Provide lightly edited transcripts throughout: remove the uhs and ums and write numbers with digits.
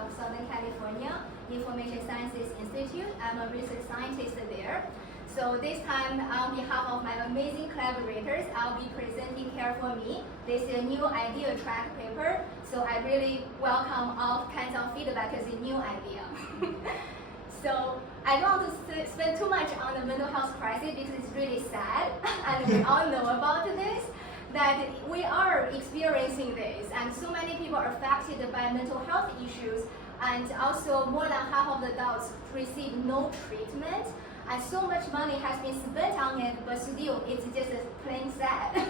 of Southern California Information Sciences Institute. I'm a research scientist there. So this time, on behalf of my amazing collaborators, I'll be presenting CAREForMe. This is a new idea track paper, so I really welcome all kinds of feedback as a new idea. So I don't want to spend too much on the mental health crisis because it's really sad, and we all know about this, that we are experiencing this, and so many people are affected by mental health issues, and also more than half of the adults receive no treatment, and so much money has been spent on it, but still it's just plain sad.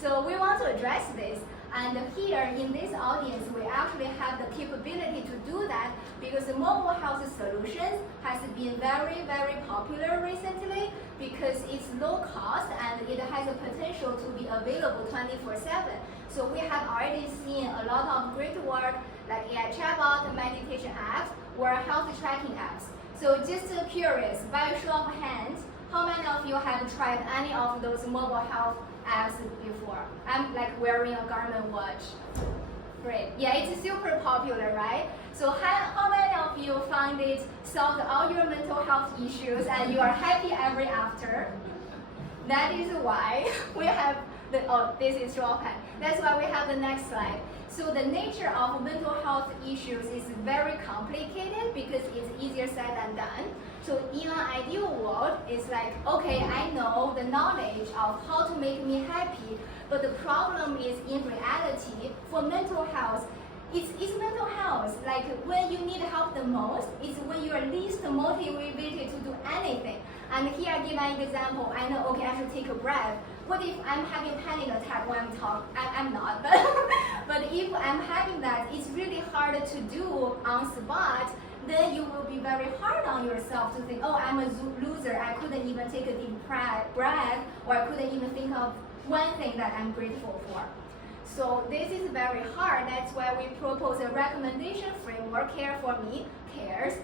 So we want to address this, and here in this audience we actually have the capability to do that because mobile health solutions has been very, very popular recently because it's low cost and it has a potential to be available 24/7. So we have already seen a lot of great work like AI chatbot, meditation apps, or health tracking apps. So just curious, by a show of hands, how many of you have tried any of those mobile health apps before? I'm like wearing a Garmin watch. Great. Yeah, it's super popular, right? So how many of you found it solved all your mental health issues and you are happy ever after? That is why we have the, this is show of hands. That's why we have the next slide. So the nature of mental health issues is very complicated because it's easier said than done. So in an ideal world, it's like, okay, I know the knowledge of how to make me happy, but the problem is in reality, for mental health, it's mental health. Like when you need help the most, it's when you are least motivated to do anything. And here I give an example. I know, okay, I should take a breath. What if I'm having a panic attack when I'm talking? I'm not, but if I'm having that, it's really hard to do on spot. Then you will be very hard on yourself to think, oh, I'm a loser. I couldn't even take a deep breath, or I couldn't even think of one thing that I'm grateful for. So this is very hard. That's why we propose a recommendation framework, CAREForMe, CARES.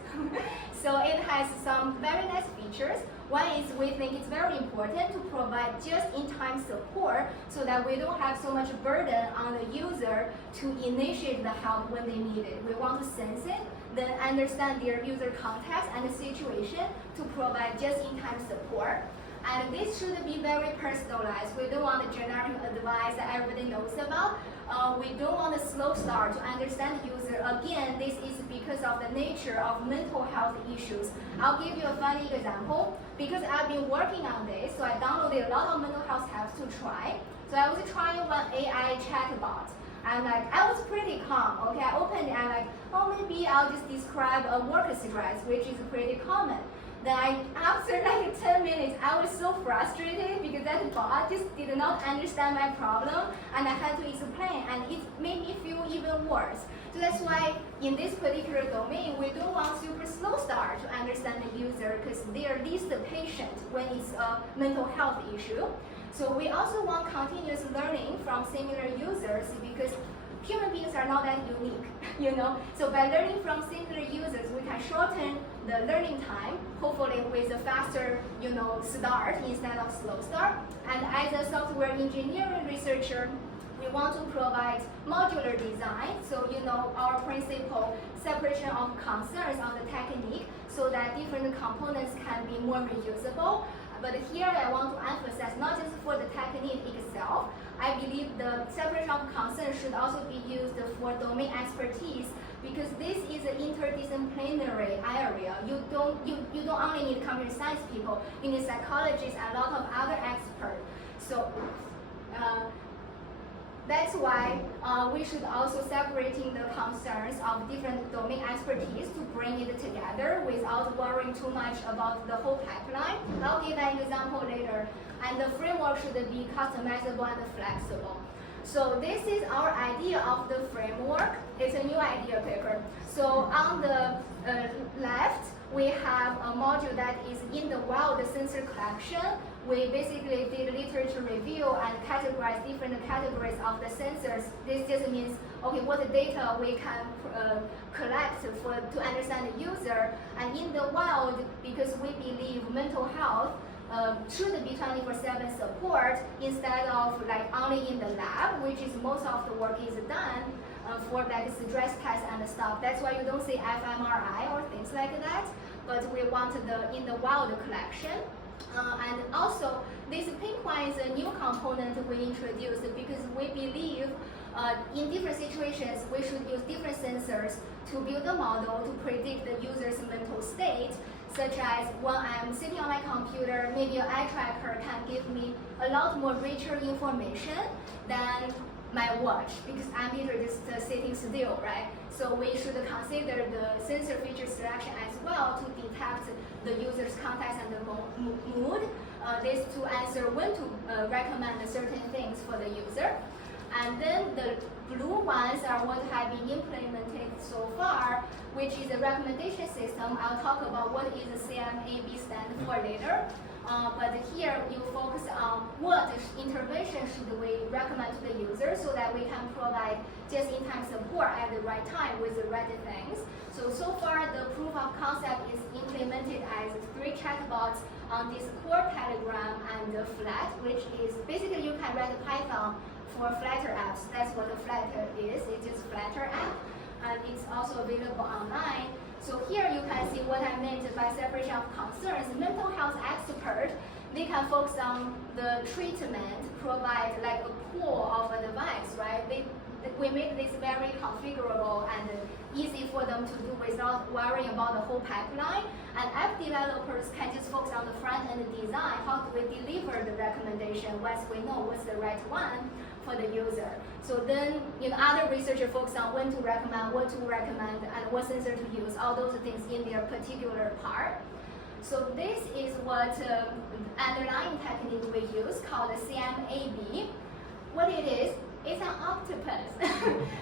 So it has some very nice features. One is we think it's very important to provide just-in-time support so that we don't have so much burden on the user to initiate the help when they need it. We want to sense it, then understand their user context and the situation to provide just-in-time support. And this should be very personalized. We don't want a generic advice that everybody knows about. We don't want a slow start to understand the user. Again, this is because of the nature of mental health issues. I'll give you a funny example. Because I've been working on this, so I downloaded a lot of mental health apps to try. So I was trying one AI chatbot. And like, I was pretty calm, okay? I opened it and like, oh, maybe I'll just describe a work stress, which is pretty common. Then after like 10 minutes, I was so frustrated because that bot just did not understand my problem and I had to explain, and it made me feel even worse. So that's why in this particular domain, we don't want super slow start to understand the user because they are least patient when it's a mental health issue. So we also want continuous learning from similar users because human beings are not that unique, you know. So by learning from similar users, we can shorten the learning time, hopefully with a faster, you know, start instead of slow start. And as a software engineering researcher, we want to provide modular design. So, you know, our principle, separation of concerns of the technique so that different components can be more reusable. But here I want to emphasize not just for the technique itself. I believe the separation of concern should also be used for domain expertise because this is an interdisciplinary area. You don't only need computer science people, you need psychologists and a lot of other experts. So that's why we should also separating the concerns of different domain expertise to bring it together without worrying too much about the whole pipeline. I'll give an example later. And the framework should be customizable and flexible. So this is our idea of the framework. It's a new idea paper. So on the left, we have a module that is in the wild sensor collection. We basically did literature review and categorize different categories of the sensors. This just means, okay, what data we can collect to understand the user. And in the wild, because we believe mental health should be 24/7 support instead of like only in the lab, which is most of the work is done for like stress tests and stuff. That's why you don't see fMRI or things like that. But we want the in the wild collection. And also, this pink one is a new component we introduced because we believe in different situations we should use different sensors to build a model to predict the user's mental state, such as when I'm sitting on my computer, maybe an eye tracker can give me a lot more richer information than my watch because I'm literally just sitting still, right? So we should consider the sensor feature selection as well to detect the user's context and the mood. This to answer when to recommend certain things for the user. And then the blue ones are what have been implemented so far, which is a recommendation system. I'll talk about what is the CMAB stand for later. But here you focus on what intervention should we recommend to the user so that we can provide just-in-time support at the right time with the right things. So far the proof of concept is implemented as 3 chatbots on this core Telegram and the Flat, which is basically you can write Python for Flutter apps. That's what the Flutter is. It's just Flutter app, and it's also available online. So here you can see what I meant by separation of concerns. Mental health expert, they can focus on the treatment, provide like a pool of advice, right? We made this very configurable and easy for them to do without worrying about the whole pipeline. And app developers can just focus on the front-end design. How do we deliver the recommendation once we know what's the right one for the user? So then, other researchers focus on when to recommend, what to recommend, and what sensor to use, all those things in their particular part. So this is what underlying technique we use called the CMAB. What it is, it's an octopus.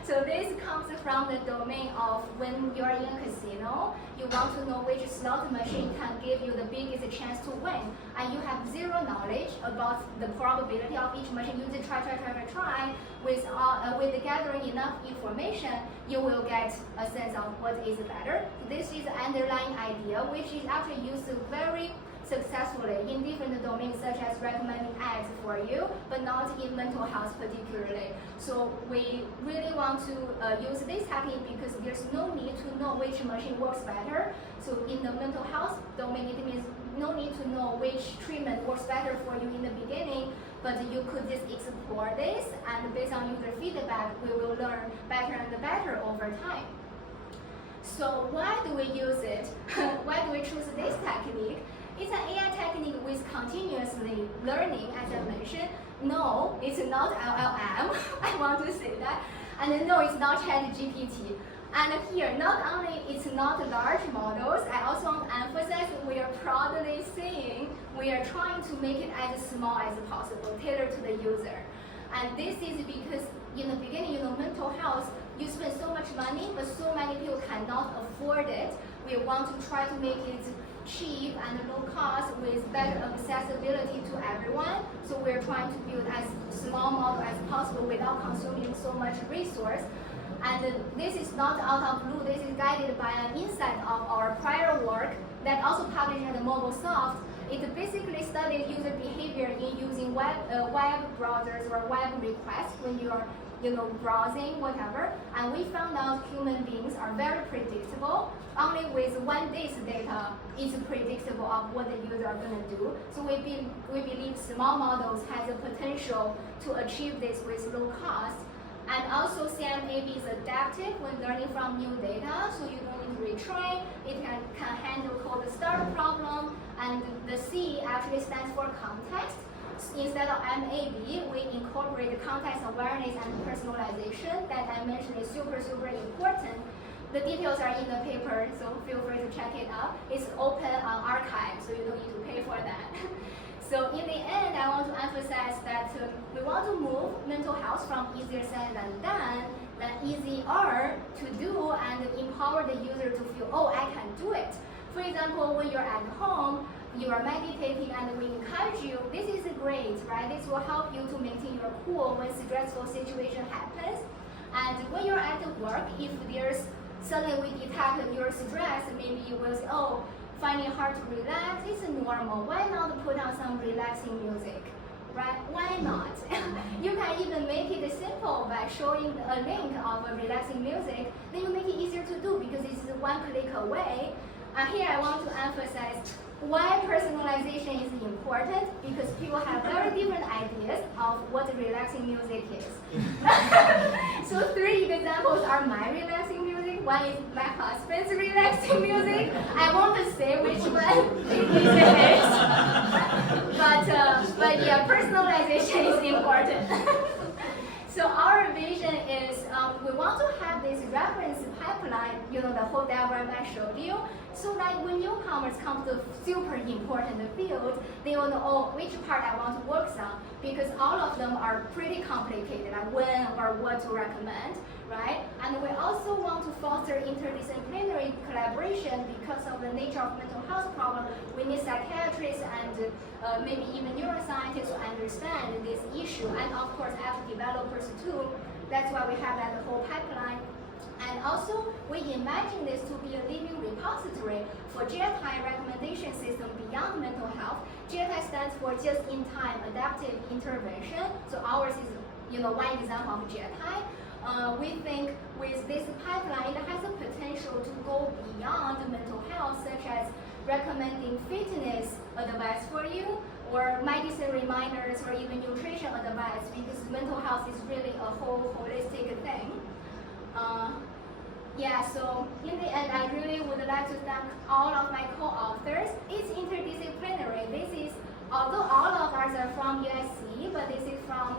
So this comes from the domain of when you're in a casino, you want to know which slot machine can give you the biggest chance to win. And you have zero knowledge about the probability of each machine. You just try. With gathering enough information, you will get a sense of what is better. This is the underlying idea, which is actually used very successfully in different domains such as recommending ads for you, but not in mental health particularly. So we really want to use this technique because there's no need to know which machine works better. So in the mental health domain, it means no need to know which treatment works better for you in the beginning, but you could just explore this, and based on user feedback, we will learn better and better over time. So why do we use it? Why do we choose this technique? It's an AI technique with continuously learning, as I mentioned. No, it's not LLM. I want to say that. And no, it's not ChatGPT. And here, not only it's not large models, I also want to emphasize we are proudly saying we are trying to make it as small as possible, tailored to the user. And this is because in the beginning, mental health, you spend so much money, but so many people cannot afford it. We want to try to make it cheap and low cost with better accessibility to everyone. So we're trying to build as small model as possible without consuming so much resource. And this is not out of blue. This is guided by an insight of our prior work that also published at MOBILESoft. It basically studied user behavior in using web browsers or web requests when you are browsing, whatever, and we found out human beings are very predictable. Only with 1 day's data is predictable of what the user are going to do. So we believe small models has the potential to achieve this with low cost. And also CMAB is adaptive when learning from new data, so you don't need to retrain. It can handle called the starter problem, and the C actually stands for context. Instead of MAB, we incorporate context awareness and personalization that I mentioned is super important. The details are in the paper, so feel free to check it out. It's open on archive, so you don't need to pay for that. So in the end, I want to emphasize that we want to move mental health from easier said than done, than easier to do, and empower the user to feel, oh, I can do it. For example, when you're at home, you are meditating and we encourage you, this is great, right? This will help you to maintain your cool when stressful situation happens. And when you're at work, if there's suddenly we detect your stress, maybe you will say, oh, finding it hard to relax, it's normal. Why not put on some relaxing music? Right? Why not? You can even make it simple by showing a link of a relaxing music. Then you make it easier to do because it's one click away. Here I want to emphasize why personalization is important, because people have very different ideas of what relaxing music is. So 3 examples are my relaxing music. One is my husband's relaxing music. I won't say which one it is. But yeah, personalization is important. So our vision is we want to have this reference pipeline, the whole diagram I showed you, so that when newcomers come to super important field, they will know, oh, which part I want to work on, because all of them are pretty complicated, like when or what to recommend, right? And we also want to foster interdisciplinary collaboration because of the nature of mental health problem. We need psychiatrists and maybe even neuroscientists to understand this issue, and of course app developers too. That's why we have that whole pipeline. And also, we imagine this to be a living repository for JTI recommendation system beyond mental health. JTI stands for just-in-time adaptive intervention. So ours is, one example of JTI. We think with this pipeline, it has the potential to go beyond mental health, such as recommending fitness advice for you, or medicine reminders, or even nutrition advice, because mental health is really a whole holistic thing. So in the end, I really would like to thank all of my co-authors. It's interdisciplinary. This is, although all of us are from USC, but this is from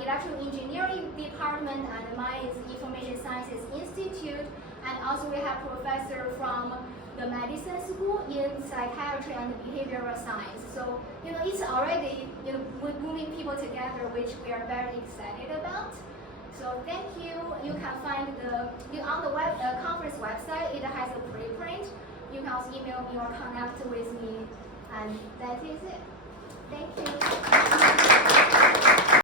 Electrical Engineering Department, and mine is Information Sciences Institute, and also we have professor from the medicine school in psychiatry and behavioral science. So, it's already, moving people together, which we are very excited about. So thank you. You can find on the conference website, it has a preprint. You can also email me or connect with me, and that is it. Thank you.